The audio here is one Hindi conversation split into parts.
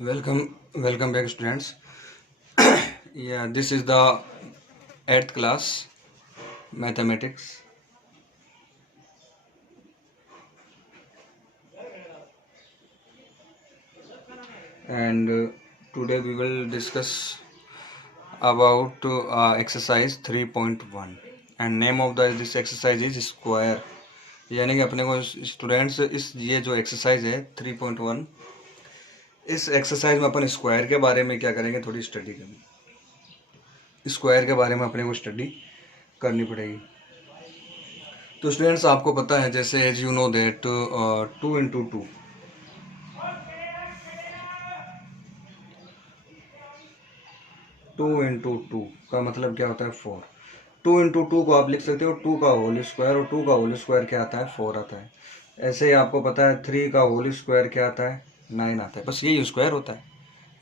Welcome back, students. Yeah, this is the 8th class mathematics, and today we will discuss about exercise 3.1, and name of this exercise is square. यानी कि अपने को स्टूडेंट्स इस ये जो एक्सरसाइज है 3.1, इस एक्सरसाइज में अपन स्क्वायर के बारे में क्या करेंगे, थोड़ी स्टडी करेंगे। स्क्वायर के बारे में अपने को स्टडी करनी पड़ेगी। तो स्टूडेंट्स आपको पता है, जैसे as you know that 2 into 2 2 into 2 का मतलब क्या होता है 4। 2 इंटू 2 को आप लिख सकते हो 2 का होल स्क्वायर, और 2 का होल स्क्वायर क्या आता है 4 आता है। ऐसे ही आपको पता है 3 का होल स्क्वायर क्या आता है 9 आता है। बस यही स्क्वायर होता है।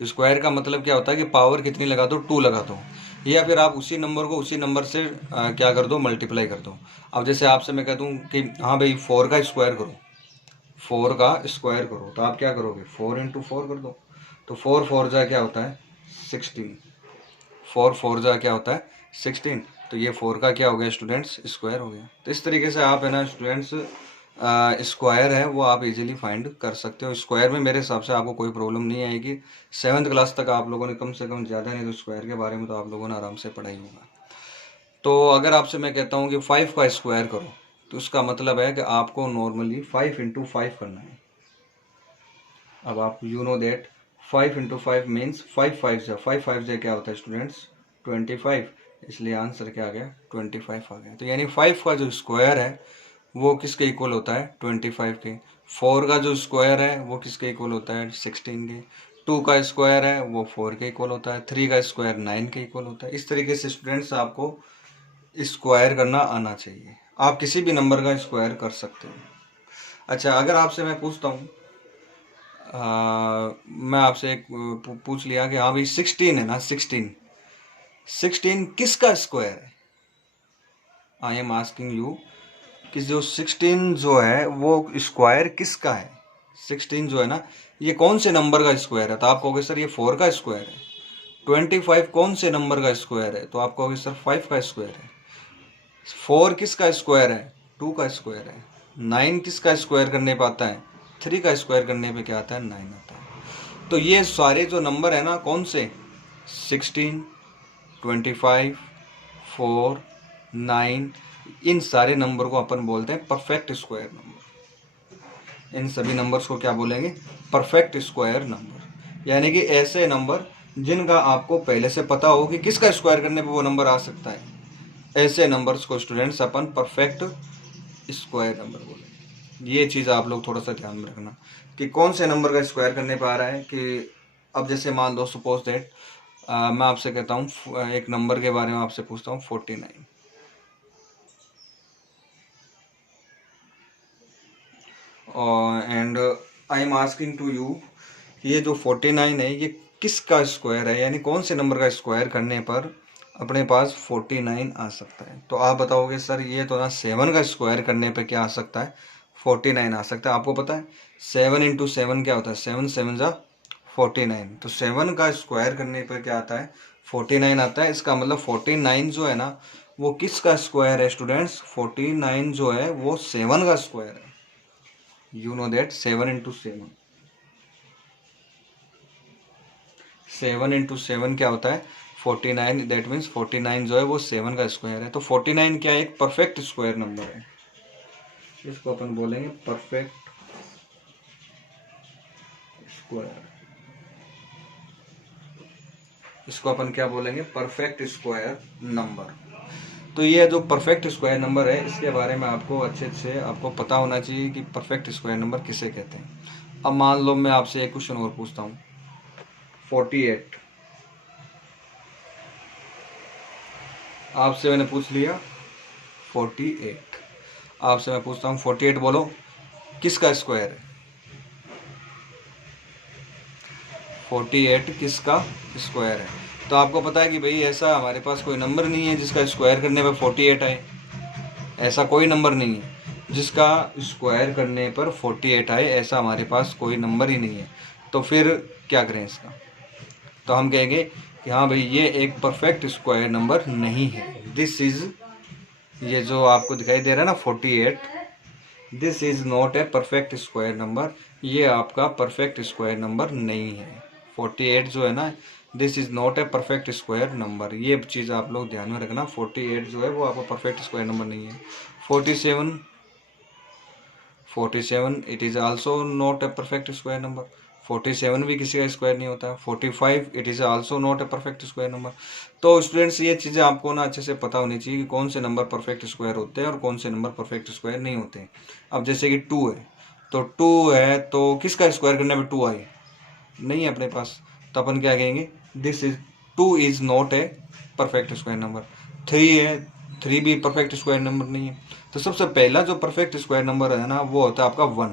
स्क्वायर का मतलब क्या होता है कि पावर कितनी लगा दो, 2 लगा दो, या फिर आप उसी नंबर को उसी नंबर से क्या कर दो, मल्टीप्लाई कर दो। अब जैसे आपसे मैं कह दूं कि हाँ भाई 4 का स्क्वायर करो, 4 का स्क्वायर करो, तो आप क्या करोगे 4 इंटू 4 कर दो। तो 4 4 जा क्या होता है 16, 4 4 जा क्या होता है 16। तो ये 4 का क्या हो गया स्टूडेंट्स, स्क्वायर हो गया। तो इस तरीके से आप है ना स्टूडेंट्स, स्क्वायर है वो आप इजीली फाइंड कर सकते हो। स्क्वायर में मेरे हिसाब से आपको कोई प्रॉब्लम नहीं आएगी। 7th क्लास तक आप लोगों ने कम से कम, ज़्यादा नहीं तो स्क्वायर के बारे में तो आप लोगों ने आराम से पढ़ा ही होगा। तो अगर आपसे मैं कहता हूँ कि 5 का स्क्वायर करो, तो उसका मतलब है कि आपको नॉर्मली 5 इंटू 5 करना है। अब आप you know that 5 into 5 means 5 5 से क्या होता है स्टूडेंट्स 25, इसलिए आंसर क्या आ गया 25 आ गया। तो यानी 5 का जो स्क्वायर है वो किसके इक्वल होता है 25 के। 4 का जो स्क्वायर है वो किसके इक्वल होता है 16 के। 2 का स्क्वायर है वो 4 के इक्वल होता है। 3 का स्क्वायर 9 के इक्वल होता है। इस तरीके से स्टूडेंट्स आपको स्क्वायर करना आना चाहिए। आप किसी भी नंबर का स्क्वायर कर सकते हो। अच्छा, अगर आपसे मैं पूछता हूँ, मैं आपसे एक पूछ लिया कि हाँ भाई 16 है ना, 16 किसका स्क्वायर है। आई एम आस्किंग यू कि जो 16 जो है वो स्क्वायर किसका है। 16 जो है ना ये कौन से नंबर का स्क्वायर है, तो आप कहोगे सर ये 4 का स्क्वायर है। 25 कौन से नंबर का स्क्वायर है, तो आप कहोगे सर 5 का स्क्वायर है। 4 किसका स्क्वायर है 2 का स्क्वायर है। 9 किसका स्क्वायर करने पे आता है 3 का स्क्वायर करने पे क्या आता है 9 आता है। तो ये सारे जो नंबर है ना कौन से 16, 25, 4, 9, इन सारे नंबर को अपन बोलते हैं परफेक्ट स्क्वायर नंबर। इन सभी नंबर्स को क्या बोलेंगे परफेक्ट स्क्वायर नंबर। यानी कि ऐसे नंबर जिनका आपको पहले से पता हो कि किसका स्क्वायर करने पे वो नंबर आ सकता है, ऐसे नंबर्स को स्टूडेंट्स अपन परफेक्ट स्क्वायर नंबर बोलेंगे। ये चीज़ आप लोग थोड़ा सा ध्यान में रखना कि कौन से नंबर का स्क्वायर करने पे आ रहा है। कि अब जैसे मान लो सपोज दैट मैं आपसे कहता हूँ एक नंबर के बारे में आपसे पूछता हूँ 49, and I am asking to you ये जो 49 है ये किसका स्क्वायर है, यानी कौन से नंबर का स्क्वायर करने पर अपने पास 49 आ सकता है। तो आप बताओगे सर ये तो ना 7 का स्क्वायर करने पे क्या आ सकता है 49 आ सकता है। आपको पता है 7 इंटू 7 क्या होता है 7 7 जा 49। तो 7 का स्क्वायर करने पे क्या आता है 49 आता है। इसका मतलब 49 जो है ना वो किसका स्क्वायर है स्टूडेंट्स, 49 जो है वो 7 का स्क्वायर है। You know that 7 into 7, 7 into 7 क्या होता है 49। दैट मीन्स 49 जो है वो 7 का स्क्वायर है। तो 49 क्या एक परफेक्ट स्क्वायर नंबर है। इसको अपन बोलेंगे परफेक्ट स्क्वायर। इसको अपन क्या बोलेंगे परफेक्ट स्क्वायर नंबर। तो ये जो परफेक्ट स्क्वायर नंबर है इसके बारे में आपको अच्छे से आपको पता होना चाहिए कि परफेक्ट स्क्वायर नंबर किसे कहते हैं। अब मान लो मैं आपसे एक क्वेश्चन और पूछता हूँ 48, आपसे मैंने पूछ लिया 48, आपसे मैं पूछता हूँ 48 बोलो किसका स्क्वायर है। 48 किसका स्क्वायर है। तो आपको पता है कि भाई ऐसा हमारे पास कोई नंबर नहीं है जिसका स्क्वायर करने पर 48 आए। ऐसा कोई नंबर नहीं है जिसका स्क्वायर करने पर 48 आए, ऐसा हमारे पास कोई नंबर ही नहीं है। तो फिर क्या करें इसका? तो हम कहेंगे कि हाँ भाई ये एक परफेक्ट स्क्वायर नंबर नहीं है। दिस इज़, ये जो आपको दिखाई दे रहा है ना 48, this is not a perfect square number, ये आपका परफेक्ट स्क्वायर नंबर नहीं है। 48 जो है ना, this is not a perfect square number, ये चीज़ आप लोग ध्यान में रखना। 48 जो है वो आपका परफेक्ट स्क्वायर नंबर नहीं है। 47 it is also not a perfect square number, 47 भी किसी का स्क्वायर नहीं होता है। 45 it is also not a perfect square number. तो स्टूडेंट्स ये चीज़ें आपको ना अच्छे से पता होनी चाहिए कि कौन से नंबर परफेक्ट स्क्वायर होते हैं और कौन से नंबर परफेक्ट स्क्वायर नहीं होते हैं। अब जैसे कि 2 है, तो 2 है तो किसका स्क्वायर करने पे 2 आए? नहीं है अपने पास, तो अपन क्या कहेंगे? This is 2 is not a perfect square number. 3 है, 3 भी परफेक्ट स्क्वायर नंबर नहीं है। तो सबसे पहला जो परफेक्ट स्क्वायर नंबर है ना वो होता है आपका 1,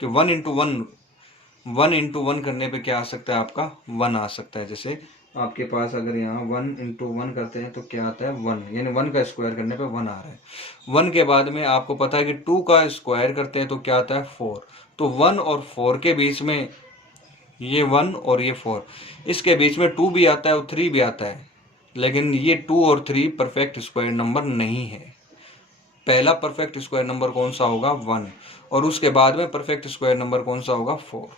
कि 1 करने पे क्या आ सकता है आपका? 1 आ सकता है। जैसे आपके पास अगर यहाँ 1 × 1 करते हैं तो क्या आता है? 1, यानी 1 का स्क्वायर करने पे 1 आ रहा है। 1 के बाद में आपको पता है कि 2 का स्क्वायर करते हैं तो क्या आता है? 4। तो 1 और 4 के बीच में, ये 1 और ये 4, इसके बीच में 2 भी आता है और 3 भी आता है, लेकिन ये 2 और 3 परफेक्ट स्क्वायर नंबर नहीं है। पहला परफेक्ट स्क्वायर नंबर कौन सा होगा? 1, और उसके बाद में परफेक्ट स्क्वायर नंबर कौन सा होगा? 4।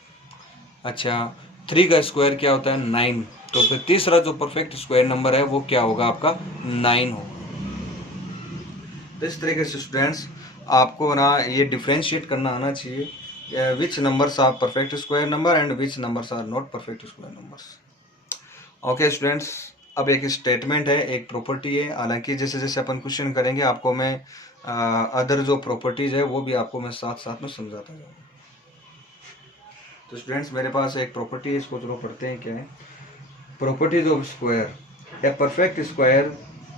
अच्छा, 3 का स्क्वायर क्या होता है? 9। तो फिर तीसरा जो परफेक्ट स्क्वायर नंबर है वो क्या होगा आपका? 9 होगा। तो इस तरीके से स्टूडेंट्स आपको ना ये डिफ्रेंशिएट करना आना चाहिए, which numbers are perfect square number and which numbers are not perfect square numbers. Okay students, अब एक स्टेटमेंट है, एक प्रॉपर्टी है। हालांकि जैसे जैसे अपन क्वेश्चन करेंगे आपको मैं अदर जो प्रॉपर्टीज है वो भी आपको मैं साथ साथ में समझाता जाऊँगा। तो स्टूडेंट्स मेरे पास एक प्रॉपर्टी है, इसको चलो पढ़ते हैं। क्या है? Properties of square, a perfect square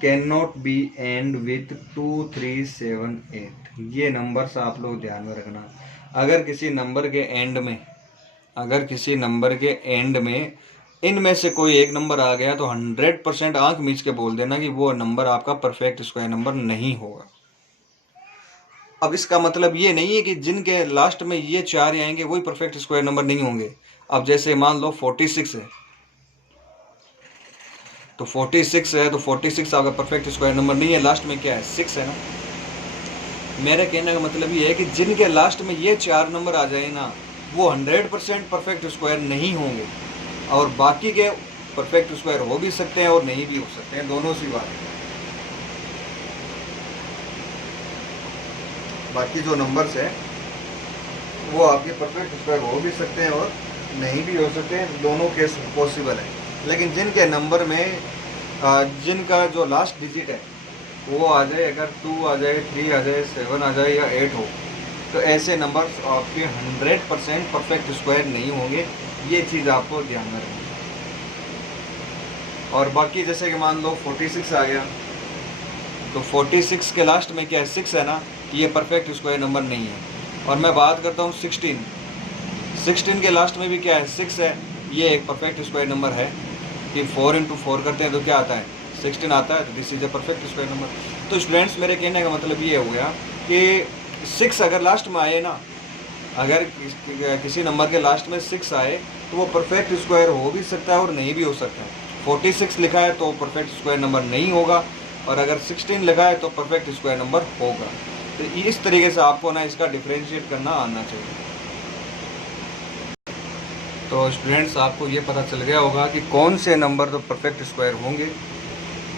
can not be and with 2 3 7 8। ये नंबर्स आप लोग ध्यान में रखना। अगर किसी नंबर के एंड में इनमें से कोई एक नंबर आ गया तो 100% आंख मीच के बोल देना कि वो नंबर आपका परफेक्ट स्क्वायर नंबर नहीं होगा। अब इसका मतलब ये नहीं है कि जिनके लास्ट में ये 4 आएंगे वही परफेक्ट स्क्वायर नंबर नहीं होंगे। अब जैसे मान लो 46 है, तो 46 है तो 46 आपका परफेक्ट स्क्वायर नंबर नहीं है, लास्ट में क्या है? 6 है ना। मेरे कहने का मतलब ये है कि जिनके लास्ट में ये 4 नंबर आ जाए ना वो 100% परफेक्ट स्क्वायर नहीं होंगे, और बाकी के परफेक्ट स्क्वायर हो भी सकते हैं और नहीं भी हो सकते हैं, दोनों सी बात है। बाकी जो नंबर्स है वो आपके परफेक्ट स्क्वायर हो भी सकते हैं और नहीं भी हो सकते हैं, दोनों केस पॉसिबल है। लेकिन जिनके नंबर में जिनका जो लास्ट डिजिट है वो आ जाए, अगर 2 आ जाए, 3 आ जाए, 7 आ जाए या 8 हो, तो ऐसे नंबर्स आपके 100% परफेक्ट स्क्वायर नहीं होंगे। ये चीज़ आपको ध्यान में रखनी है। और बाकी जैसे कि मान लो 46 आ गया, तो 46 के लास्ट में क्या है? 6 है ना, ये परफेक्ट स्क्वायर नंबर नहीं है। और मैं बात करता हूँ 16 के लास्ट में भी क्या है? 6 है, ये एक परफेक्ट स्क्वायर नंबर है। कि 4 × 4 करते हैं तो क्या आता है? 16 आता है, तो this is a perfect square number. तो स्टूडेंट्स मेरे कहने का मतलब ये हो गया कि 6 अगर लास्ट में आए ना, अगर किसी नंबर के लास्ट में 6 आए तो वो परफेक्ट स्क्वायर हो भी सकता है और नहीं भी हो सकता है। 46 लिखा है तो परफेक्ट स्क्वायर नंबर नहीं होगा, और अगर 16 लिखा है तो परफेक्ट स्क्वायर नंबर होगा। तो इस तरीके से आपको ना इसका डिफरेंशिएट करना आना चाहिए। तो स्टूडेंट्स आपको ये पता चल गया होगा कि कौन से नंबर तो परफेक्ट स्क्वायर होंगे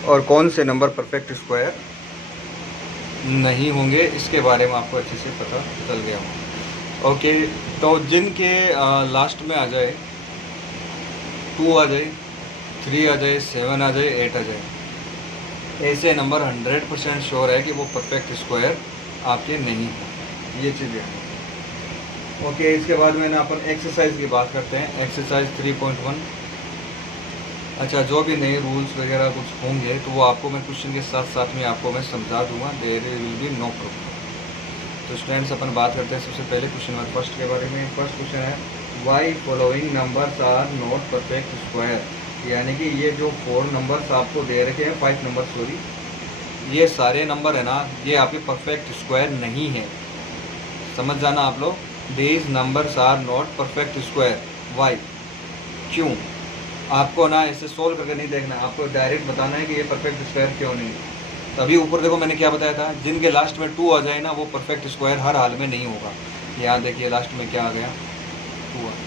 और कौन से नंबर परफेक्ट स्क्वायर नहीं होंगे, इसके बारे में आपको अच्छे से पता चल गया होगा। ओके, तो जिनके लास्ट में आ जाए 2 आ जाए, 3 आ जाए, 7 आ जाए, 8 आ जाए, ऐसे नंबर 100% श्योर है कि वो परफेक्ट स्क्वायर आपके नहीं हैं। ये चीज़ें हैं। ओके, इसके बाद में ना अपन एक्सरसाइज की बात करते हैं। एक्सरसाइज 3.1। अच्छा, जो भी नए रूल्स वगैरह कुछ होंगे तो वो आपको मैं क्वेश्चन के साथ साथ में आपको मैं समझा दूंगा। There will be no problem. तो स्टूडेंट्स अपन बात करते हैं सबसे पहले क्वेश्चन नंबर फर्स्ट के बारे में। फर्स्ट क्वेश्चन है why following numbers are not perfect square. यानी कि ये जो 4 नंबर्स आपको दे रखे हैं, 5 नंबर सॉरी, ये सारे नंबर है ना, ये आपके परफेक्ट स्क्वायर नहीं है। समझ जाना आप लोग, these numbers are not perfect square. Why, क्यों? आपको ना ऐसे सोल्व करके नहीं देखना, आपको डायरेक्ट बताना है कि ये परफेक्ट स्क्वायर क्यों नहीं है। तभी ऊपर देखो मैंने क्या बताया था, जिनके लास्ट में 2 आ जाए ना वो परफेक्ट स्क्वायर हर हाल में नहीं होगा। यहाँ देखिए लास्ट में क्या आ गया, 2 आ गया,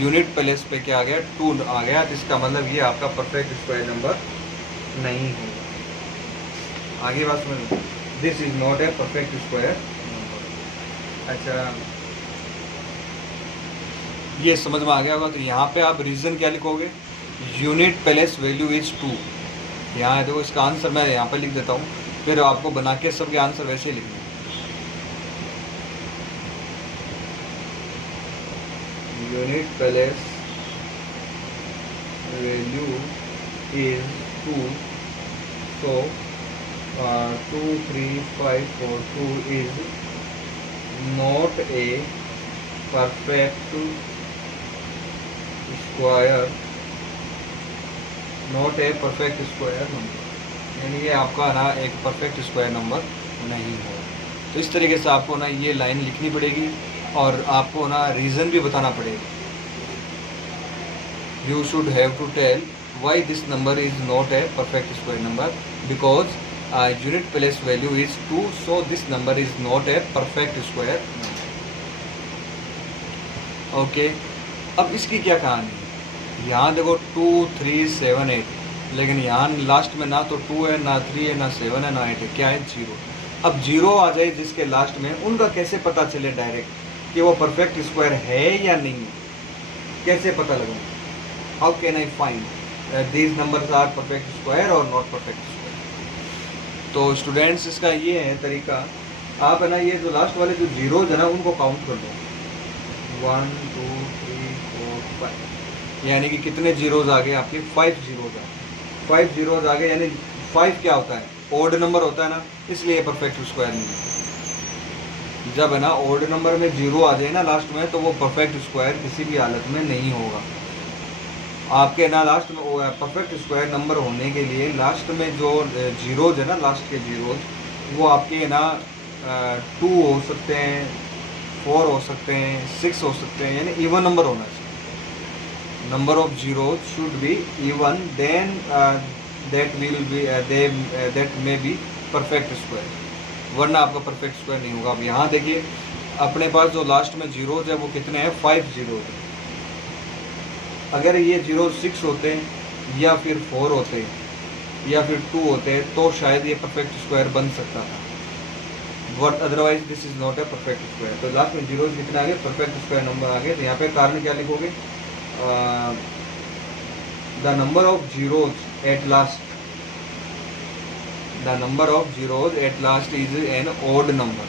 यूनिट प्लेस पे क्या आ गया, 2 आ गया, जिसका मतलब ये आपका परफेक्ट स्क्वायर नंबर नहीं होगा। आगे बात समझ, this is not a perfect square number. अच्छा, ये समझ में आ गया होगा। तो यहाँ पे आप रीज़न क्या लिखोगे, यूनिट प्लेस वैल्यू इज 2। यहाँ देखो इसका आंसर मैं यहाँ पे लिख देता हूँ, फिर आपको बना के सबके आंसर वैसे ही लिखना है। Unit place value is 2, so 2 3 5 4 2 is not a perfect square, not a perfect square number, यानी ये आपका ना एक परफेक्ट स्क्वायर नंबर नहीं है। तो इस तरीके से आपको ना ये लाइन लिखनी पड़ेगी और आपको ना रीज़न भी बताना पड़ेगा। You should have to tell why this number is not a perfect square number, because unit place value is 2, so this number is not a perfect square number. Okay, अब इसकी क्या कहानी है, यहाँ देखो 2 3 7 8, लेकिन यहाँ लास्ट में ना तो 2 है, ना 3 है, ना 7 है, ना 8 है, क्या है 0। अब 0 आ जाए जिसके लास्ट में, उनका कैसे पता चले डायरेक्ट कि वो परफेक्ट स्क्वायर है या नहीं है, कैसे पता लगे, how can I find these numbers are perfect square और नॉट परफेक्ट स्क्वायर। तो स्टूडेंट्स इसका ये है तरीका, आप है ना ये जो लास्ट वाले जो जीरोज है ना उनको काउंट कर लो, 1 2 3 4 5, यानी कि कितने जीरोज आ गए आपके, 5 जीरोज आ गए, 5 जीरोज आ गए, यानी 5 क्या होता है, ओड नंबर होता है ना, इसलिए परफेक्ट स्क्वायर नहीं है। जब है ना ओड नंबर में 0 आ जाए ना लास्ट में, तो वो परफेक्ट स्क्वायर किसी भी हालत में नहीं होगा। आपके ना लास्ट में परफेक्ट स्क्वायर नंबर होने के लिए लास्ट में जो जीरोज है ना, लास्ट के जीरोज, वो आपके ना 2 हो सकते हैं, 4 हो सकते हैं, 6 हो सकते हैं, यानी इवन नंबर होना चाहिए। Number of zeros should be even, then that will be that may be perfect square, वरना आपका परफेक्ट स्क्वायर नहीं होगा। अब यहाँ देखिए अपने पास जो लास्ट में जीरोज है वो कितने हैं, 5 जीरोज है। अगर ये 0 6 होते हैं या फिर 4 होते या फिर 2 होते तो शायद ये परफेक्ट स्क्वायर बन सकता था, but otherwise this is not a perfect square. तो लास्ट में जीरोज कितने आ गए, परफेक्ट स्क्वायर नंबर आ गए। तो यहाँ पे कारण क्या लिखोगे, the number of zeros at last, the number of zeros at last is an odd number.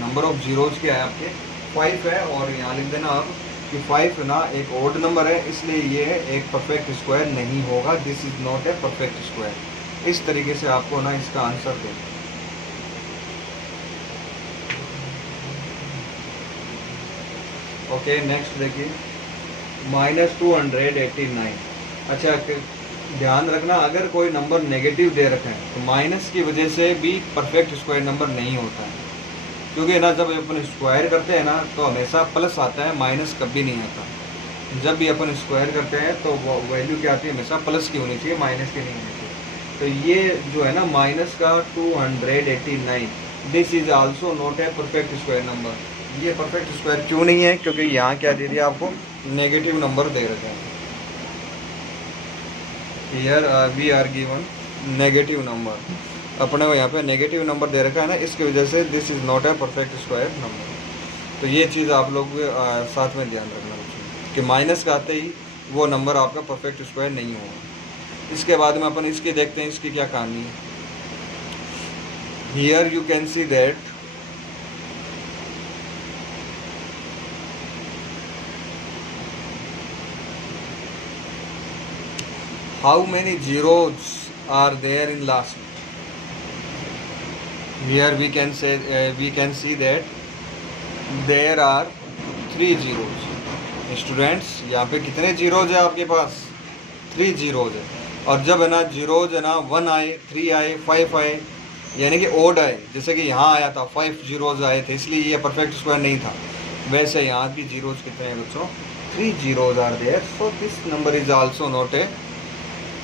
Number of zeros क्या है आपके 5 है, और यहाँ लिख देना आप कि 5 ना एक ओड नंबर है, इसलिए ये एक परफेक्ट स्क्वायर नहीं होगा, this is not a perfect square. इस तरीके से आपको ना इसका आंसर दे। ओके, नेक्स्ट देखिए -289। अच्छा, ध्यान रखना अगर कोई नंबर नेगेटिव दे रखा है तो माइनस की वजह से भी परफेक्ट स्क्वायर नंबर नहीं होता है, क्योंकि ना जब अपन स्क्वायर करते हैं ना तो हमेशा प्लस आता है, माइनस कभी नहीं आता। जब भी अपन स्क्वायर करते हैं तो वैल्यू क्या आती है, हमेशा प्लस की होनी चाहिए, माइनस की नहीं होनी चाहिए। तो ये जो है ना माइनस का 289, this is also not a perfect square number. ये परफेक्ट स्क्वायर क्यों नहीं है, क्योंकि यहाँ क्या दे दिया आपको, नेगेटिव नंबर दे रखे हैं। Here we are given negative number, अपने को यहाँ पे नेगेटिव नंबर दे रखा है ना, इसकी वजह से this is not a perfect square number. तो ये चीज़ आप लोग साथ में ध्यान रखना चाहिए कि माइनस का आते ही वो नंबर आपका परफेक्ट स्क्वायर नहीं होगा। इसके बाद में अपन इसकी देखते हैं, इसकी क्या कहानी है। Here you can see that how many zeros are there in last. Here we can say we can see that there are 3 zeros. Students यहाँ पे कितने जीरोज है आपके पास, 3 जीरोज है। और जब है ना जीरोज है ना 1 आए, 3 आए, 5 आए, यानी कि ओड आए, जैसे कि यहाँ आया था 5 जीरोज आए थे, इसलिए ये परफेक्ट स्क्वायर नहीं था। वैसे यहाँ की जीरोज कितने हैं बच्चों, 3 zeros are there, so this number is also not a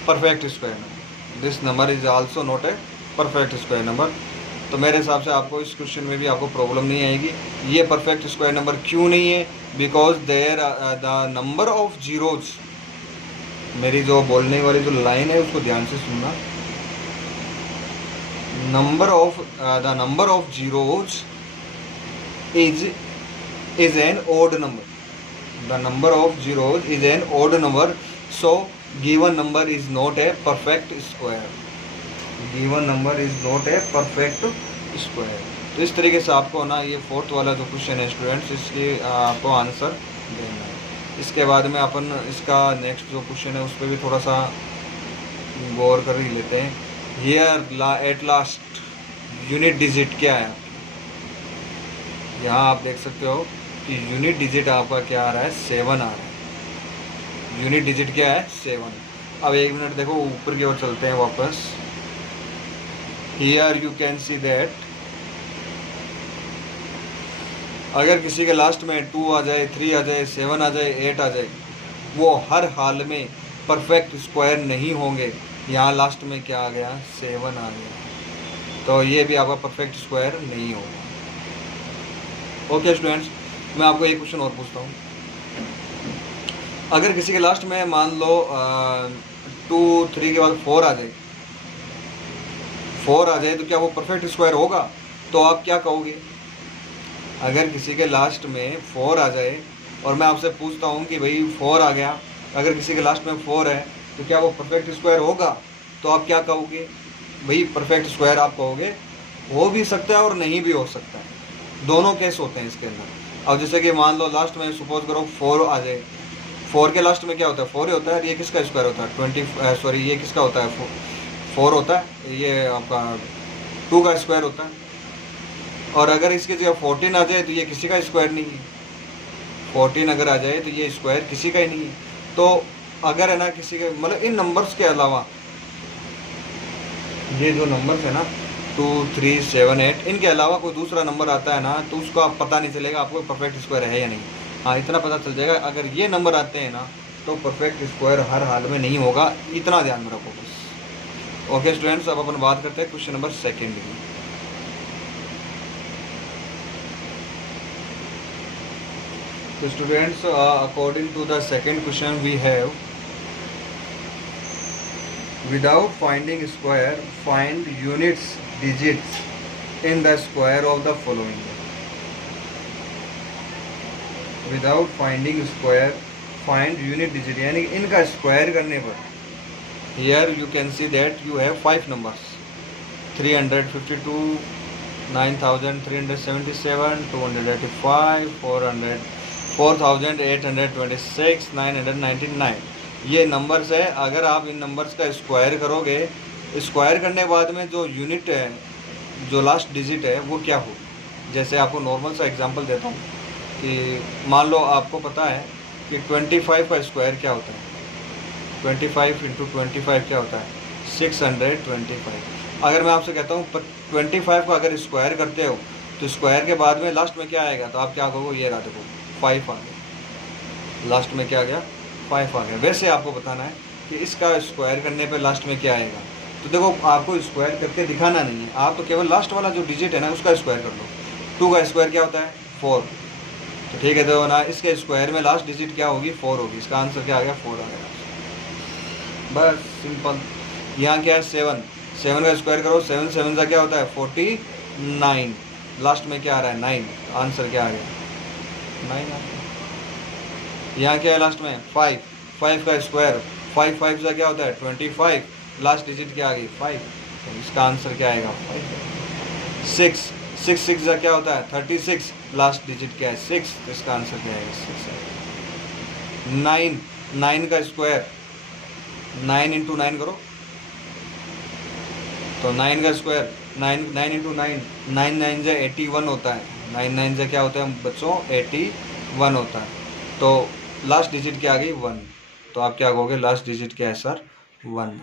perfect square number. This number is also not a perfect square number. तो मेरे हिसाब से आपको इस क्वेश्चन में भी आपको प्रॉब्लम नहीं आएगी। ये परफेक्ट स्क्वायर नंबर क्यों नहीं है? Because there the number of zeros, मेरी जो बोलने वाली जो लाइन है उसको ध्यान से सुनना। The number of zeros is an odd number. The number of zeros is an odd number, so given number is not a perfect square. Given number is not a perfect square. तो इस तरीके से आपको ना ये फोर्थ वाला जो क्वेश्चन है स्टूडेंट्स, इसके आपको आंसर देना है। इसके बाद में अपन इसका नेक्स्ट जो क्वेश्चन है उस पर भी थोड़ा सा गौर कर ही लेते हैं। Here at last unit digit क्या है? यहाँ आप देख सकते हो कि यूनिट डिजिट आपका क्या आ रहा है? 7 आ रहा है। यूनिट डिजिट क्या है? 7। अब एक मिनट देखो, ऊपर की ओर चलते हैं वापस। Here you can see that अगर किसी के लास्ट में 2 आ जाए, 3 आ जाए, 7 आ जाए, 8 आ जाए, वो हर हाल में परफेक्ट स्क्वायर नहीं होंगे। यहाँ लास्ट में क्या आ गया? 7 आ गया, तो ये भी आपका परफेक्ट स्क्वायर नहीं होगा। ओके स्टूडेंट्स, मैं आपको एक क्वेश्चन और पूछता हूँ। अगर किसी के लास्ट में मान लो 2, 3 के बाद 4 आ जाए, 4 आ जाए तो क्या वो परफेक्ट स्क्वायर होगा? तो आप क्या कहोगे? अगर किसी के लास्ट में 4 आ जाए और मैं आपसे पूछता हूँ कि भाई 4 आ गया, अगर किसी के लास्ट में 4 है तो क्या वो परफेक्ट स्क्वायर होगा? तो आप क्या कहोगे? भाई परफेक्ट स्क्वायर आप कहोगे। हो भी सकता है और नहीं भी हो सकता है, दोनों केस होते हैं इसके अंदर। अब जैसे कि मान लो लास्ट में सपोज करो 4 आ जाए, 4 के लास्ट में क्या होता है? 4 ही होता है। ये किसका स्क्वायर होता है? ये किसका होता है? 4 होता है। ये आपका 2 का स्क्वायर होता है। और अगर इसकी जगह 14 आ जाए तो ये किसी का स्क्वायर नहीं है। 14 अगर आ जाए तो ये स्क्वायर किसी का ही नहीं है। तो अगर है ना किसी के मतलब इन नंबर्स के अलावा ये जो नंबर्स है ना 2, 3, 7, 8, इनके अलावा कोई दूसरा नंबर आता है ना तो उसको आप पता नहीं चलेगा आपको परफेक्ट स्क्वायर है या नहीं। हाँ, इतना पता चल जाएगा अगर ये नंबर आते हैं ना तो परफेक्ट स्क्वायर हर हाल में नहीं होगा, इतना ध्यान में रखो बस। ओके स्टूडेंट्स, अब अपन बात करते हैं क्वेश्चन नंबर 2 की। तो students according to the second question we have without finding square find units digits in the square of the following. Without finding square find unit digit, यानी इनका स्क्वायर करने पर here you can see that you have 5 numbers 352, 9377, 285, 400, 4826, 999 ये नंबर्स है। अगर आप इन नंबर्स का स्क्वायर करोगे, स्क्वायर करने के बाद में जो यूनिट है, जो लास्ट डिजिट है वो क्या हो? जैसे आपको नॉर्मल सा एग्जांपल देता हूँ कि मान लो आपको पता है कि 25 का स्क्वायर क्या होता है? 25 × 25 क्या होता है? 625। अगर मैं आपसे कहता हूँ 25 का अगर स्क्वायर करते हो तो स्क्वायर के बाद में लास्ट में क्या आएगा? तो आप क्या कहोगे? ये रहा देखो 5 आ गया, लास्ट में क्या आ गया? 5 आ गया। वैसे आपको बताना है कि इसका स्क्वायर करने पे लास्ट में क्या आएगा। तो देखो आपको स्क्वायर करके दिखाना नहीं है, आप तो केवल लास्ट वाला जो डिजिट है ना उसका स्क्वायर कर लो। 2 का स्क्वायर क्या होता है? 4। तो ठीक है, तो ना इसके स्क्वायर में लास्ट डिजिट क्या होगी? 4 होगी। इसका आंसर क्या आ गया? 4 आ गया। बस सिंपल। यहाँ क्या है? 7 का स्क्वायर करो, 7 7 का क्या होता है? 49। लास्ट में क्या आ रहा है? 9। आंसर क्या आ गया? 9 आ गया। यहाँ क्या है लास्ट में? 5 का स्क्वायर, 5 का क्या होता है? 25। लास्ट डिजिट क्या आ गई? 5। तो इसका आंसर क्या आएगा? 5। 6 का क्या होता है? 36। लास्ट डिजिट क्या है? 6। तो इसका आंसर क्या आएगा? 6। 9 का स्क्वायर, 9 × 9 करो तो 9 का स्क्वायर 9 × 9, 9 9 जा 81 होता है। 9 9 जा क्या होता है बच्चों? 81 होता है। तो लास्ट डिजिट क्या आ गई? 1। तो आप क्या कहोगे? लास्ट डिजिट क्या है सर? 1।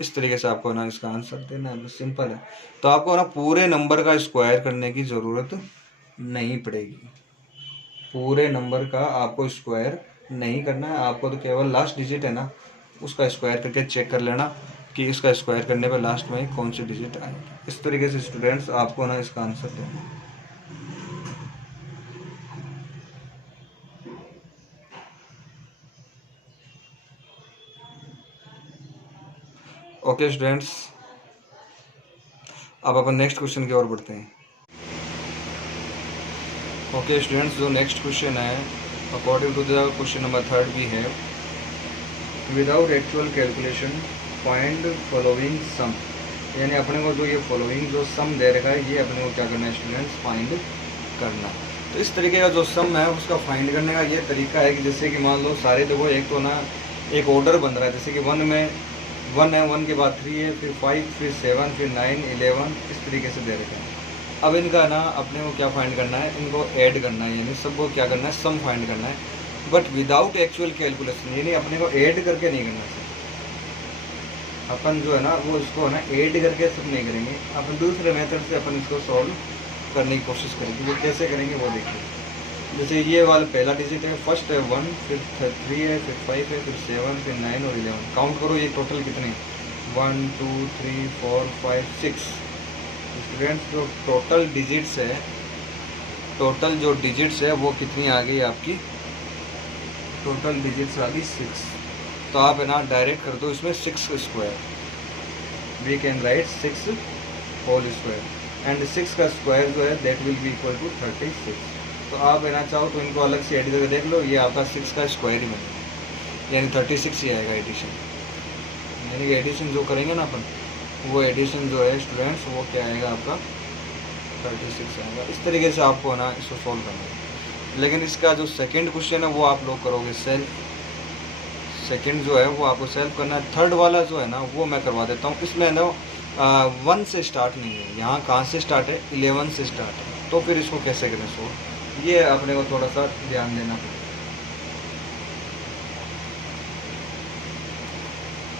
इस तरीके से आपको ना इसका आंसर देना है, सिंपल है। तो आपको ना पूरे नंबर का स्क्वायर करने की ज़रूरत नहीं पड़ेगी। पूरे नंबर का आपको स्क्वायर नहीं करना है, आपको तो केवल लास्ट डिजिट है ना उसका स्क्वायर करके चेक कर लेना कि इसका स्क्वायर करने पर लास्ट में कौन सी डिजिट आएगी। इस तरीके से स्टूडेंट्स आपको ना इसका आंसर देना है। ओके स्टूडेंट्स, अब अपन नेक्स्ट क्वेश्चन की ओर बढ़ते हैं। ओके स्टूडेंट्स, जो नेक्स्ट क्वेश्चन है according to the question number 3 भी है, without actual calculation find following sum. यानी अपने को जो ये फॉलोइंग जो सम दे रखा है ये अपने को क्या करना है स्टूडेंट्स, फाइंड करना है। तो इस तरीके का जो सम है उसका फाइंड करने का ये तरीका है कि जैसे कि मान लो सारे देखो एक तो ना एक ऑर्डर बन रहा है, जैसे कि 1 में 1 है, 1 के बाद 3 है, फिर 5, फिर 7, फिर 9, 11, इस तरीके से दे रखा है। अब इनका ना अपने को क्या फाइंड करना है, इनको ऐड करना है, यानी सबको क्या करना है, सम फाइंड करना है, बट विदाउट एक्चुअल कैलकुलेशन। यानी अपने को ऐड करके नहीं करना है, अपन जो है ना वो इसको ना ऐड करके सब नहीं करेंगे, अपन दूसरे मेथड से अपन इसको सॉल्व करने की कोशिश करेंगे। वो कैसे करेंगे वो देखिए। जैसे ये वाला पहला डिजिट है, फर्स्ट है 1, फिर 3 है, फिर 5 है, फिर 7, फिर 9 और 11। काउंट करो ये टोटल कितने, 1 2 3 4 5 6। स्टूडेंट्स जो टोटल डिजिट्स है, टोटल जो डिजिट्स है वो कितनी आ गई आपकी, टोटल डिजिट्स आ गई 6। तो आप है ना डायरेक्ट कर दो इसमें 6 square, we can write 6 whole square and 6 का स्क्वायर जो है that will be equal to 36। तो आप है ना चाहो तो इनको अलग से एड करके देख लो, ये आपका 6 का स्क्वायर ही बनेगा, यानी 36 ही आएगा एडिशन। यानी कि एडिशन जो करेंगे ना अपन, वो एडिशन जो है स्टूडेंट्स वो क्या आएगा आपका 36 आएगा। इस तरीके से आपको है ना इसको सॉल्व करना है। लेकिन इसका जो सेकंड क्वेश्चन है वो आप लोग करोगे सेल्फ, सेकंड जो है वो आपको सेल्फ करना है। थर्ड वाला जो है ना वो मैं करवा देता हूँ। इसमें ना 1 से स्टार्ट नहीं है, यहाँ कहाँ से स्टार्ट है, 11 से स्टार्ट है। तो फिर इसको कैसे करें सॉल्व, ये अपने को थोड़ा सा ध्यान देना पड़ेगा।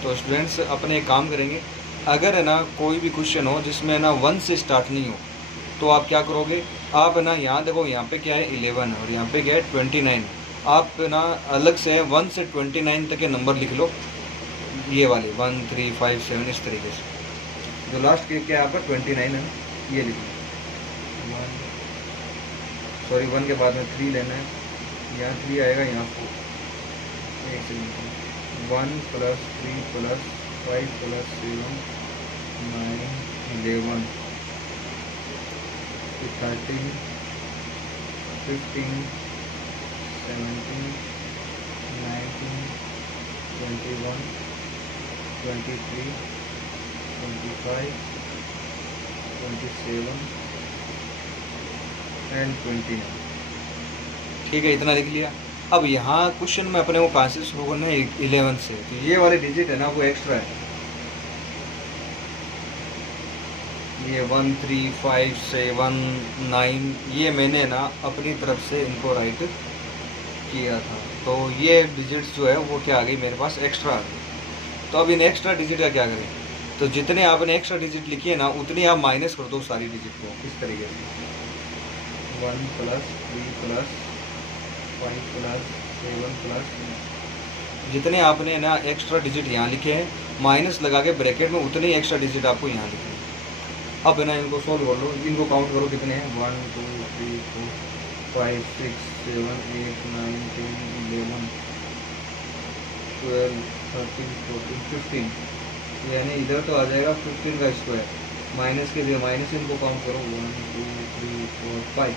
तो स्टूडेंट्स अपने एक काम करेंगे, अगर है ना कोई भी क्वेश्चन हो जिसमें ना 1 से स्टार्ट नहीं हो तो आप क्या करोगे, आप है ना यहाँ देखो यहाँ पे क्या है 11 है और यहाँ पे क्या है 29। आप ना अलग से 1 से 29 तक के नंबर लिख लो, ये वाले 1 3 5 7 इस तरीके से। जो लास्ट के क्या है आपका 29 है ना, ये लिख लो। 1 के बाद में 3 लेना है, यहाँ 3 आएगा, यहाँ 4, 1 + 3 + 5 + 7 9 11 13 15 17 19 21 23 25 27 एंड 29। ठीक है, इतना लिख लिया। अब यहाँ क्वेश्चन में अपने को कहाँ से शुरू करना है, 11 से। तो ये वाले डिजिट है ना वो एक्स्ट्रा है, ये 1 3 5 7 9 ये मैंने ना अपनी तरफ से इनको राइट किया था। तो ये डिजिट्स जो है वो क्या आ गई मेरे पास, एक्स्ट्रा आ गई। तो अब इन एक्स्ट्रा डिजिट का क्या करें, तो जितने आपने एक्स्ट्रा डिजिट लिखी है ना उतनी आप माइनस कर दो सारी डिजिट को, इस तरीके से 1 + 3 + 5 + 7 + जितने आपने ना एक्स्ट्रा डिजिट यहाँ लिखे हैं माइनस लगा के ब्रैकेट में उतने ही एक्स्ट्रा डिजिट आपको यहाँ लिखे हैं। अब है ना इनको सॉल्व कर लो, इनको काउंट करो कितने हैं, 1 2 3 4 5 6 7 8 9 10 11 12 13 14 15। यानी इधर तो आ जाएगा 15 का स्क्वायर, माइनस के लिए माइनस, इनको काउंट करो 1 2 3 4 5,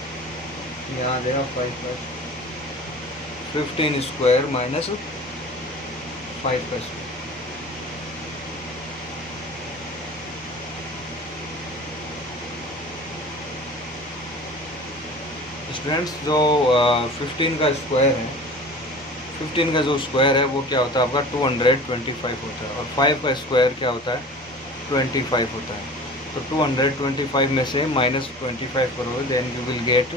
यहाँ आ जाएगा 5 + 15 स्क्वायर माइनस 5 का स्क्वायर। स्टूडेंट्स जो 15 का स्क्वायर है, 15 का जो स्क्वायर है वो क्या होता है आपका 225 होता है, और 5 का स्क्वायर क्या होता है 25 होता है। तो 225 में से -25 करोगे then you will get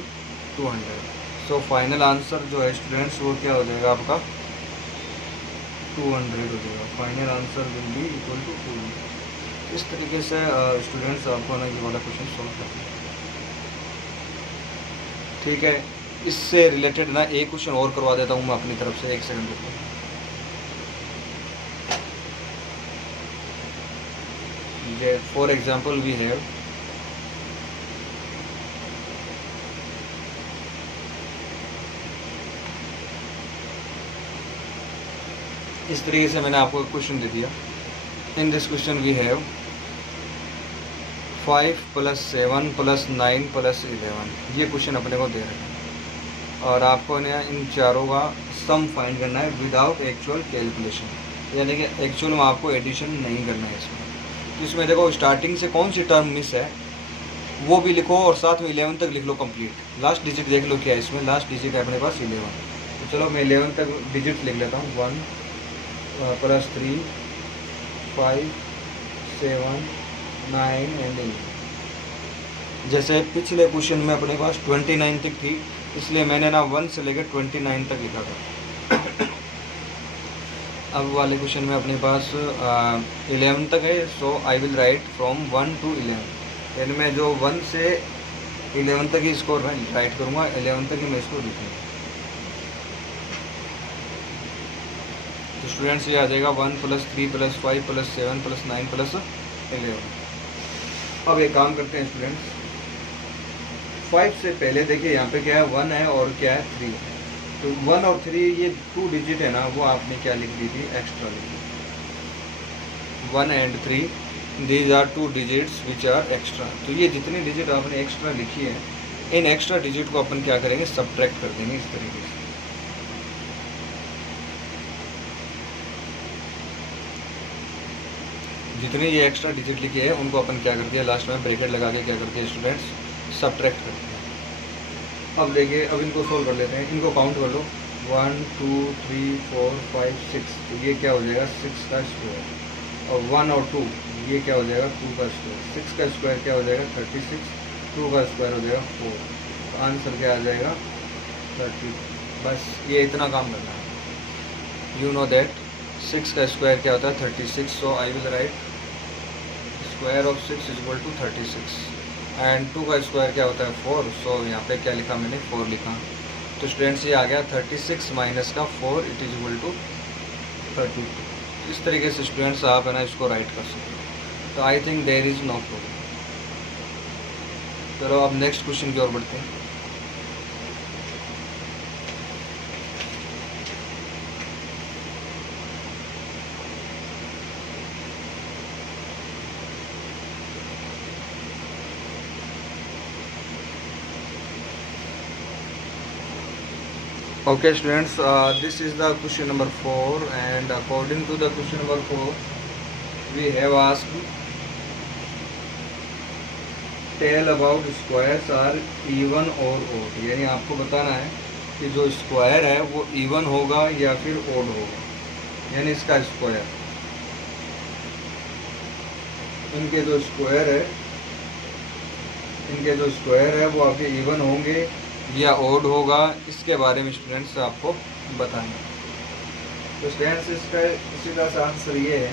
200। So final answer जो है स्टूडेंट्स वो क्या हो जाएगा आपका 200 हो जाएगा। Final answer will be equal to 200। इस तरीके से स्टूडेंट्स आपको ना ये वाला क्वेश्चन सॉल्व करना है। ठीक है, इससे रिलेटेड ना एक क्वेश्चन और करवा देता हूँ मैं अपनी तरफ से, 1 सेकंड रुको। फॉर एग्जाम्पल वी हैव इस तरीके से मैंने आपको क्वेश्चन दे दिया। In this question we have 5 + 7 + 9 + 11, ये क्वेश्चन अपने को दे रहे हैं और आपको इन चारों का सम फाइंड करना है विदाउट एक्चुअल कैलकुलेशन, यानी कि एक्चुअल में आपको एडिशन नहीं करना है इसमें। तो इसमें देखो स्टार्टिंग से कौन सी टर्म मिस है वो भी लिखो और साथ में 11 तक लिख लो कंप्लीट। लास्ट डिजिट देख लो क्या है इसमें, लास्ट डिजिट है अपने पास 11। तो चलो मैं 11 तक डिजिट लिख लेता हूँ। 1 + 3 5 7 9 एंड 11। जैसे पिछले क्वेश्चन में अपने पास 29 तक थी, इसलिए मैंने ना 1 से लेकर 29 तक लिखा था। अब वाले क्वेश्चन में अपने पास 11 तक है, so I will write from 1 to 11, यानी मैं जो 1 से 11 तक ही इसको राइट करूँगा, 11 तक ही मैं इसको लिखूँगा। तो स्टूडेंट्स ये आ जाएगा 1 + 3 + 5 + 7 + 9 + 11। अब एक काम करते हैं स्टूडेंट्स, 5 से पहले देखिए यहाँ पे क्या है, 1 है और क्या है 3 है। तो 1 और 3 ये 2 डिजिट है ना, वो आपने क्या लिख दी थी, एक्स्ट्रा लिख दी। 1 and 3 these are 2 digits which are extra. तो ये जितनी डिजिट आपने एक्स्ट्रा लिखी है, इन एक्स्ट्रा डिजिट को अपन क्या करेंगे, सब्ट्रैक्ट कर देंगे इस तरीके से। जितनी ये एक्स्ट्रा डिजिट लिखी है उनको अपन क्या कर दिया, लास्ट में ब्रैकेट लगा के क्या कर दिया स्टूडेंट्स, सब्ट्रैक्ट कर दिया। अब देखिए, अब इनको सोल्व कर लेते हैं, इनको काउंट कर लो। 1 2 3 4 5 6, तो ये क्या हो जाएगा 6 का स्क्वायर। और 1 और 2 ये क्या हो जाएगा 2 का स्क्वायर। 6 का स्क्वायर क्या हो जाएगा 36, 2 का स्क्वायर हो जाएगा 4। तो आंसर क्या आ जाएगा 30। बस ये इतना काम करना है। यू नो दैट 6 का स्क्वायर क्या होता है 36, so I will write square of 6 = 36 and 2 का स्क्वायर क्या होता है 4, सो यहाँ पे क्या लिखा मैंने 4 लिखा। तो स्टूडेंट्स ये आ गया 36 - 4 = 32। इस तरीके से स्टूडेंट्स आप है ना इसको राइट कर सकते हो। तो I think there is no problem. चलो अब नेक्स्ट क्वेश्चन की ओर बढ़ते हैं। Okay students, this is the question number 4, and according to the question number 4 we have asked, tell about squares are even or odd। यानी आपको बताना है कि जो स्क्वायर है वो इवन होगा या फिर ओड होगा, यानी इसका स्क्वायर, इनके जो स्क्वायर है वो आपके इवन होंगे या ओड होगा, इसके बारे में स्टूडेंट्स आपको बताना। तो स्टूडेंट्स इसी का आंसर ये है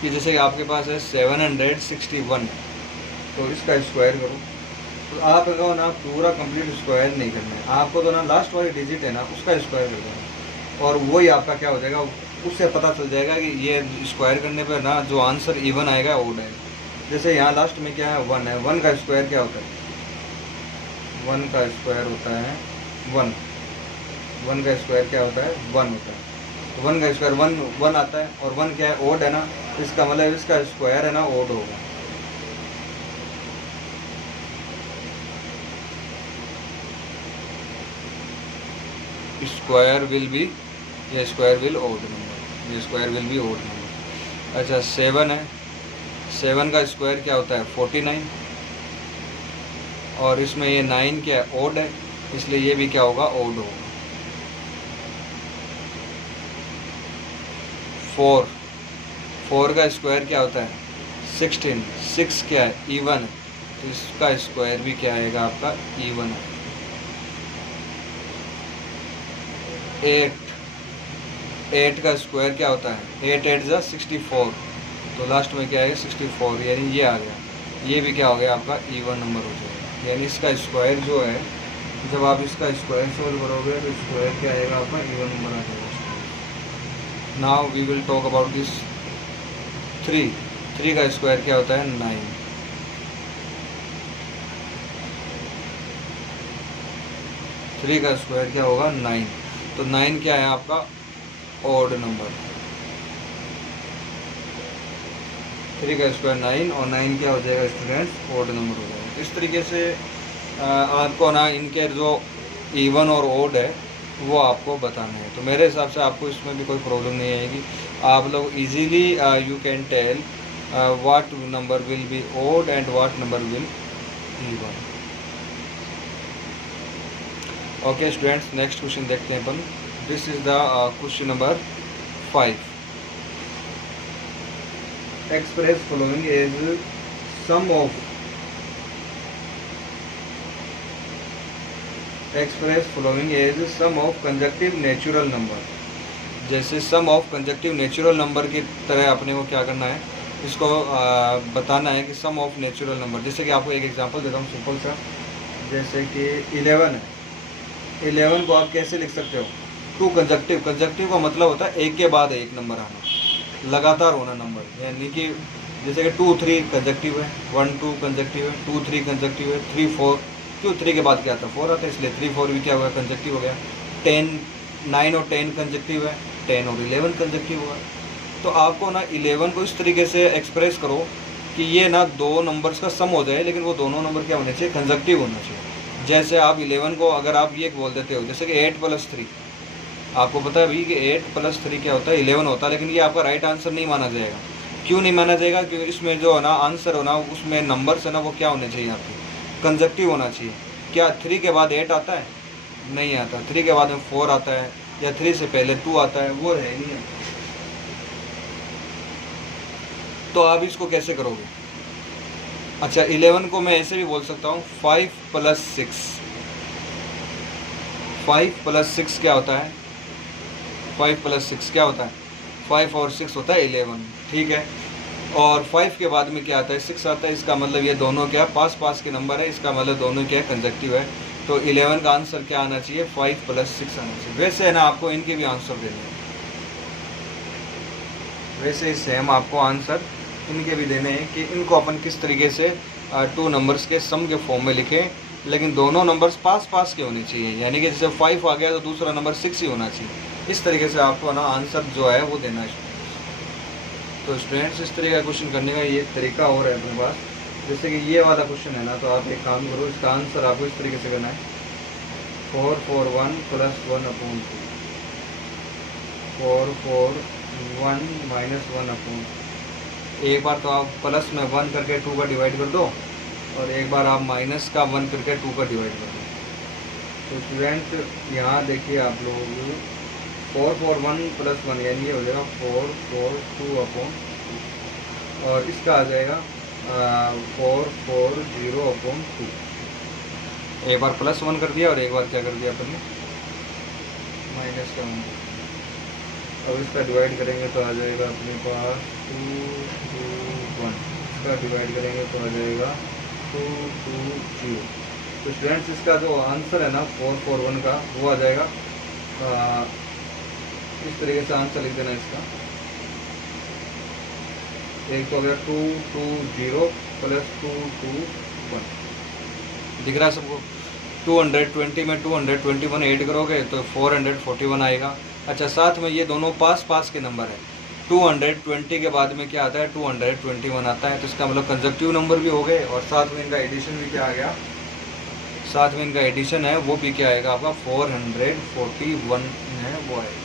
कि जैसे कि आपके पास है 761, तो इसका स्क्वायर करो। तो आपको ना पूरा कंप्लीट स्क्वायर नहीं करना है, आपको तो ना लास्ट वाली डिजिट है ना उसका स्क्वायर कर देना, और वही आपका क्या हो जाएगा, उससे पता चल जाएगा कि ये स्क्वायर करने पर ना जो आंसर इवन आएगा ओड आएगा। जैसे यहाँ लास्ट में क्या है 1 है, 1 का स्क्वायर क्या होता है, 1 का स्क्वायर होता है 1, 1 का स्क्वायर क्या होता है 1 होता है। तो 1 का स्क्वायर 1 आता है, और 1 क्या है ओड है ना, इसका मतलब इसका स्क्वायर है ना ओड होगा। स्क्वायर विल बी, ये स्क्वायर विल ओड नंबर, ये square will be odd number. अच्छा 7 है, 7 का स्क्वायर क्या होता है 49, और इसमें ये 9 क्या है ओड है, इसलिए ये भी क्या होगा ओड होगा। 4 का स्क्वायर क्या होता है 16, 6 क्या है इवन है, तो इसका स्क्वायर भी क्या आएगा आपका इवन है। 8 का स्क्वायर क्या होता है 8 8 = 64, तो लास्ट में क्या है 64, यानी ये आ गया, ये भी क्या हो गया आपका इवन नंबर हो जाएगा। यानी इसका स्क्वायर जो है जब आप इसका स्क्वायर सोल्व करोगे तो स्क्वायर क्या आएगा आपका, इवन नंबर आ जाएगा। Now we will talk about this 3। 3 का स्क्वायर क्या होता है, 9। 3 का स्क्वायर क्या होगा, 9। तो 9 क्या है आपका, ऑड नंबर। 3 का स्क्वायर 9 और 9 क्या हो जाएगा स्टूडेंट्स, ऑड नंबर हो जाएगा। इस तरीके से आपको ना इनके जो इवन और ओड है वो आपको बताना है। तो मेरे हिसाब से आपको इसमें भी कोई प्रॉब्लम नहीं आएगी। आप लोग easily you can tell what number will be odd and what number will even. Okay students, next question देखते हैं अपन। This is the question number 5। Express following is sum of express following as sum of conjunctive natural number. जैसे sum of conjunctive natural number की तरह अपने को क्या करना है, इसको बताना है कि सम ऑफ नेचुरल नंबर। जैसे कि आपको एक एग्जांपल देता हूँ सिंपल सा। जैसे कि 11 है, 11 को आप कैसे लिख सकते हो, 2 कंजक्टिव। कंजक्टिव का मतलब होता है एक के बाद एक नंबर आना, लगातार होना नंबर। यानी कि जैसे कि 2 3 कंजक्टिव है, 1 2 कंजक्टिव है, 2 3 कंजक्टिव है, 3 4। क्यों 3 के बाद क्या आता है, 4 आता है, इसलिए 3 4 भी क्या हुआ, कंजक्टिव हो गया। 10 9 और 10 कंजक्टिव है, 10 और 11 कंजक्टिव हुआ। तो आपको ना 11 को इस तरीके से एक्सप्रेस करो कि ये ना दो नंबर्स का सम हो जाए, लेकिन वो दोनों नंबर क्या होने चाहिए, कंजक्टिव होना चाहिए। जैसे आप 11 को अगर आप ये बोल देते हो, जैसे कि 8 + 3, आपको पता है भाई कि 8 + 3 क्या होता है, 11 होता है। लेकिन ये आपका राइट आंसर नहीं माना जाएगा। क्यों नहीं माना जाएगा, क्योंकि इसमें जो है ना आंसर हो ना, उसमें नंबर्स है ना, वो क्या होने चाहिए, आपके कंजक्टिव होना चाहिए। क्या 3 के बाद 8 आता है, नहीं आता। 3 के बाद में 4 आता है, या 3 से पहले 2 आता है, वो है नहीं है। तो आप इसको कैसे करोगे। अच्छा 11 को मैं ऐसे भी बोल सकता हूँ 5 + 6। 5 + 6 क्या होता है, 5 + 6 क्या होता है, 5 और 6 होता है 11, ठीक है। और 5 के बाद में क्या आता है, 6 आता है। इसका मतलब ये दोनों क्या पास पास के नंबर है, इसका मतलब दोनों क्या कंजक्टिव है। तो 11 का आंसर क्या आना चाहिए, 5 + 6 आना चाहिए। वैसे है ना आपको इनके भी आंसर देने हैं, वैसे ही सेम आपको आंसर इनके भी देने हैं कि इनको अपन किस तरीके से 2 नंबर्स के सम के फॉर्म में लिखें, लेकिन दोनों नंबर्स पास पास के होने चाहिए। यानी कि जैसे 5 आ गया तो दूसरा नंबर 6 ही होना चाहिए। इस तरीके से आपको ना आंसर जो है वो देना है। तो स्टूडेंट्स इस तरह का क्वेश्चन करने का ये तरीका और है अपने पास। जैसे कि ये वाला क्वेश्चन है ना, तो आप एक काम करो, इसका आंसर आपको इस तरीके से करना है, 4 4 1 + 1/2, 4 4 1 - 1/2। एक बार तो आप प्लस में 1 करके 2 का डिवाइड कर दो, और एक बार आप माइनस का 1 करके 2 का डिवाइड कर दो। तो स्टूडेंट यहाँ देखिए आप लोग, 4 4 1 + 1 यानी ये हो जाएगा 4 4 2/2, और इसका आ जाएगा 4 4 0/2। एक बार +1 कर दिया और एक बार क्या कर दिया अपन ने, माइनस का 1। अब इसका डिवाइड करेंगे तो आ जाएगा अपने पास 2 2 1। इसका डिवाइड करेंगे तो आ जाएगा 2 2 0। तो स्टूडेंट्स इसका जो आंसर है ना 4 4 1 का, वो आ जाएगा इस तरीके से आंसर लिख देना इसका। एक तो हो गया 2 2 0 + 2 2 1। दिख रहा है सबको। 220 में 221 ऐड करोगे तो 441 आएगा। अच्छा साथ में ये दोनों पास पास के नंबर है। 220 के बाद में क्या आता है, 221 आता है। तो इसका मतलब कंजक्टिव नंबर भी हो गए, और साथ में इनका एडिशन भी क्या आ गया, साथ में इनका एडिशन है वो भी क्या आएगा आपका 441 है वो आएगा।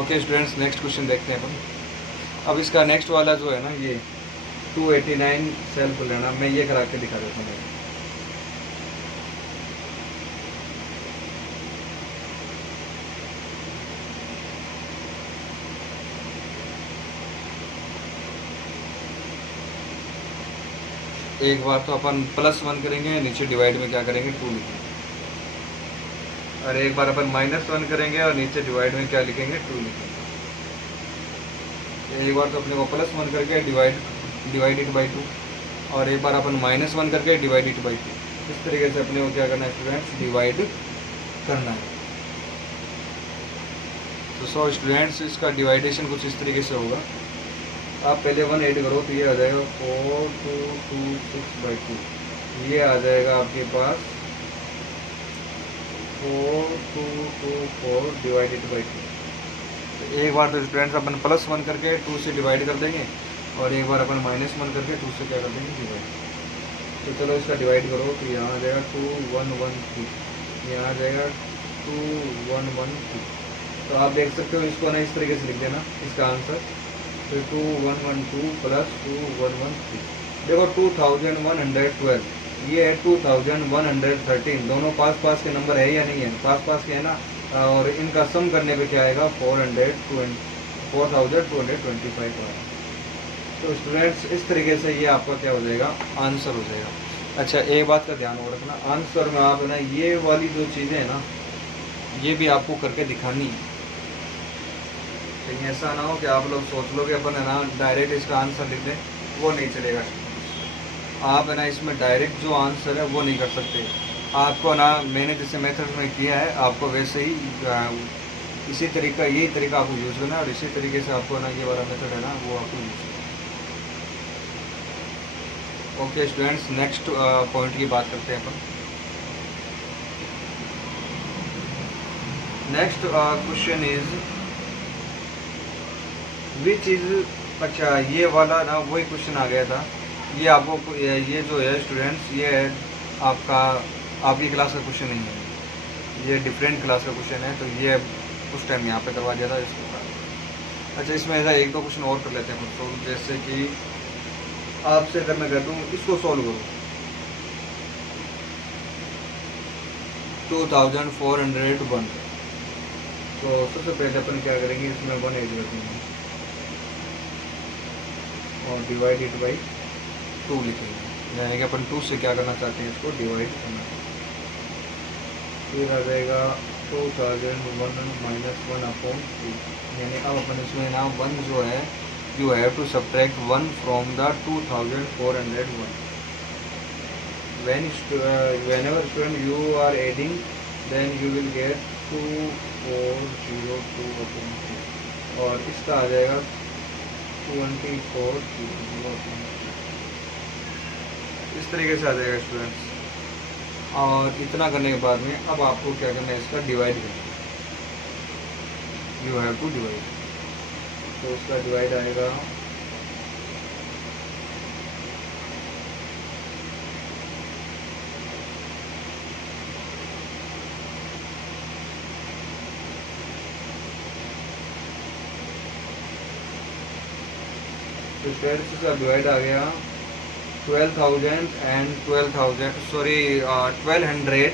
ओके स्टूडेंट्स, नेक्स्ट क्वेश्चन देखते हैं अपन। अब इसका नेक्स्ट वाला जो है ना, ये 289 सेल्फ लेना, मैं ये करा के दिखा देता हूँ। एक बार तो अपन +1 करेंगे, नीचे डिवाइड में क्या करेंगे 2 लिखेंगे, और एक बार अपन -1 करेंगे और नीचे डिवाइड में क्या लिखेंगे 2 लिखेंगे। एक बार तो अपने को +1 करके डिवाइड डिवाइडेड बाई 2, और एक बार अपन -1 करके डिवाइडेड बाई 2। इस तरीके से अपने को क्या करना है स्टूडेंट्स, डिवाइड करना है। तो सो स्टूडेंट्स इसका डिवाइडेशन कुछ इस तरीके से होगा। आप पहले 1 ऐड करो तो ये आ जाएगा 4226/2, ये आ जाएगा आपके पास 4224 डिवाइडेड बाई 2। तो एक बार तो स्टूडेंट्स अपन +1 करके 2 से डिवाइड कर देंगे, और एक बार अपन -1 करके 2 से क्या कर देंगे, डिवाइड। तो चलो इसका डिवाइड करो तो यहाँ आ जाएगा 2113, यहाँ आ जाएगा 2113। तो आप देख सकते हो, इसको ना इस तरीके से लिख देना इसका आंसर। तो 2112 प्लस 2113, देखो 2112, ये है 2113, दोनों पास पास के नंबर है या नहीं है, पास पास के है ना, और इनका सम करने पे क्या आएगा 4225 आएगा। तो स्टूडेंट्स इस तरीके से ये आपका क्या हो जाएगा, आंसर हो जाएगा। अच्छा एक बात का ध्यान और रखना, आंसर में आप ना ये वाली जो चीज़ें हैं ना, ये भी आपको करके दिखानी है। कहीं ऐसा ना हो कि आप लोग सोच लो कि अपन है ना डायरेक्ट इसका आंसर लिख दें, वो नहीं चलेगा। आप है ना इसमें डायरेक्ट जो आंसर है वो नहीं कर सकते। आपको ना मैंने जैसे मेथड में किया है, आपको वैसे ही इसी तरीका, यही तरीका आपको यूज़ करना है, और इसी तरीके से आपको ना ये वाला मेथड है ना वो आपको यूज़ करना है। ओके स्टूडेंट्स, नेक्स्ट पॉइंट की बात करते हैं अपन। Next question is which is, अच्छा ये वाला ना वही क्वेश्चन आ गया था। ये आपको ये जो है स्टूडेंट्स, ये है आपका आपकी क्लास का क्वेश्चन नहीं है, ये डिफरेंट क्लास का क्वेश्चन है। तो ये उस टाइम यहाँ पे करवा दिया था इसको। अच्छा इसमें ऐसा एक दो क्वेश्चन और कर लेते हैं तो, जैसे कि आपसे अगर मैं कह दूँ इसको सॉल्व करो 2401, तो सबसे पहले अपन क्या करेंगे, इसमें 1 ऐड कर देंगे और डिवाइडेड बाई 2 लिखेंगे, यानी कि अपन 2 से क्या करना चाहते हैं, इसको डिवाइड करना। फिर आ जाएगा 2001 -1/2, यानी अब अपन इसमें ना 1 जो है, you have to subtract 1 from the 2401. Whenever student you are adding, then you will get 2402/2, और इसका आ जाएगा 2402। इस तरीके से आ जाएगा स्टूडेंट्स। और इतना करने के बाद में अब आपको क्या करना है, इसका डिवाइड करना है, यू हैव टू डिवाइड। तो उसका डिवाइड आएगा तो स्टूडेंट्स इसका डिवाइड आ गया 12,000 एंड 12,000, सॉरी 1200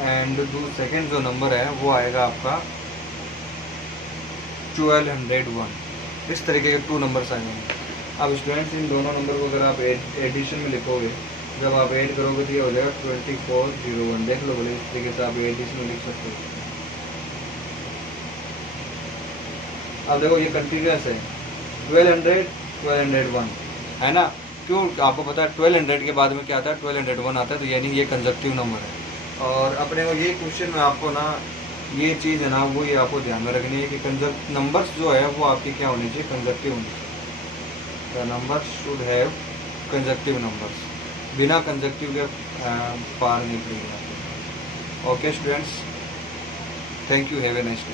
एंड सेकेंड जो नंबर है वो आएगा आपका 1201। इस तरीके के 2 नंबर्स आ जाएंगे। अब स्टूडेंट्स इन दोनों नंबर को अगर आप एडिशन में लिखोगे, जब आप ऐड करोगे तो ये हो जाएगा 2401। देख लो बोले, इस तरीके से आप एडिशन में लिख सकते हो। अब देखो ये कंटिन्यूस है, 1201 है ना, क्यों आपको पता है 1200 के बाद में क्या आता है, 1201 आता है, तो यानी ये कंजक्टिव नंबर है। और अपने को ये क्वेश्चन में आपको ना ये चीज़ है ना वो ये आपको ध्यान में रखनी है कि नंबर्स जो है वो आपके क्या होने चाहिए, कंजक्टिव होने चाहिए। The numbers should have conjunctive numbers, बिना कंजक्टिव के पार नहीं पड़ेगा। Okay students, thank you, have a nice day.